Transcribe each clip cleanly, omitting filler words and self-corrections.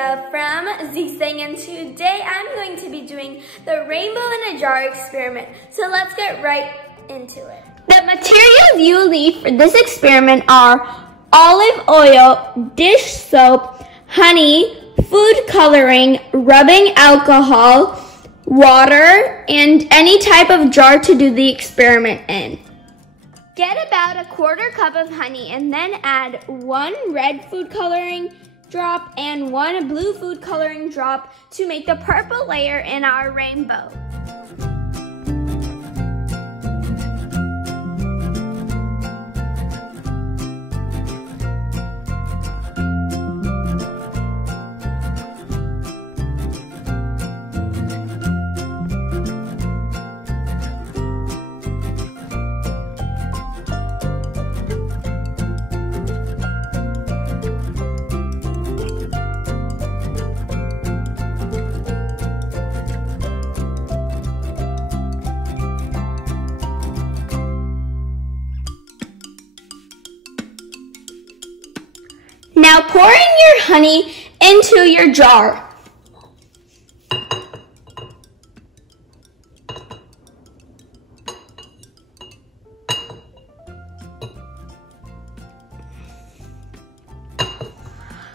Thang from Thang, and today I'm going to be doing the rainbow in a jar experiment. So let's get right into it. The materials you'll need for this experiment are olive oil, dish soap, honey, food coloring, rubbing alcohol, water, and any type of jar to do the experiment in. Get about a quarter cup of honey and then add 1 red food coloring drop and 1 blue food coloring drop to make the purple layer in our rainbow. Now pour in your honey into your jar.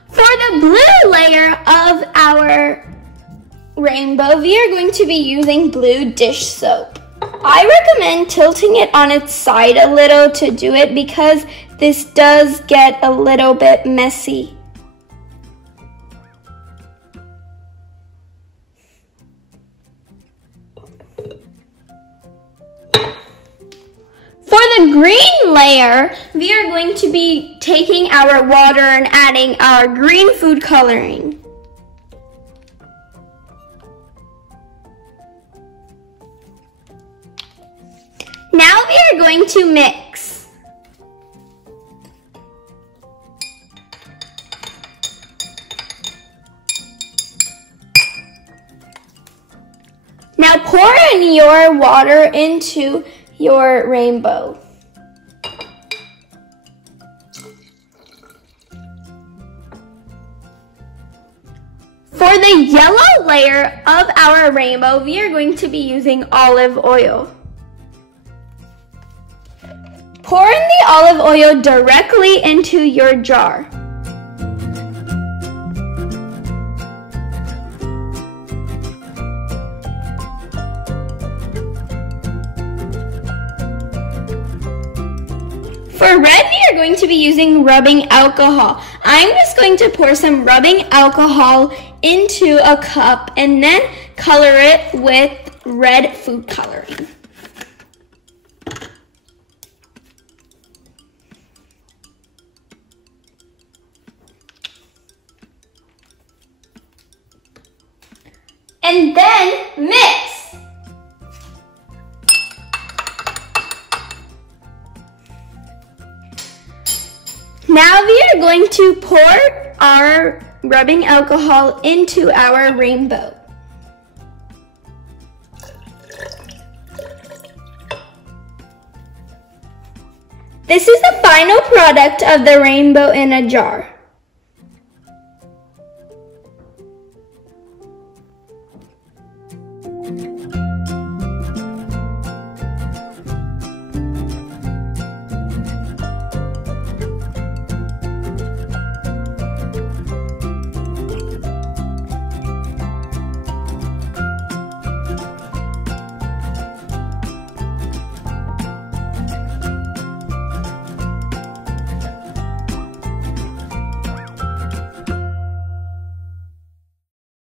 For the blue layer of our rainbow, we are going to be using blue dish soap. I recommend tilting it on its side a little to do it because this does get a little bit messy. For the green layer, we are going to be taking our water and adding our green food coloring. Now we are going to mix. Now pour in your water into your rainbow. For the yellow layer of our rainbow, we are going to be using olive oil. Pour in the olive oil directly into your jar. For red, we are going to be using rubbing alcohol. I'm just going to pour some rubbing alcohol into a cup and then color it with red food coloring. And then mix. Now we are going to pour our rubbing alcohol into our rainbow. This is the final product of the rainbow in a jar.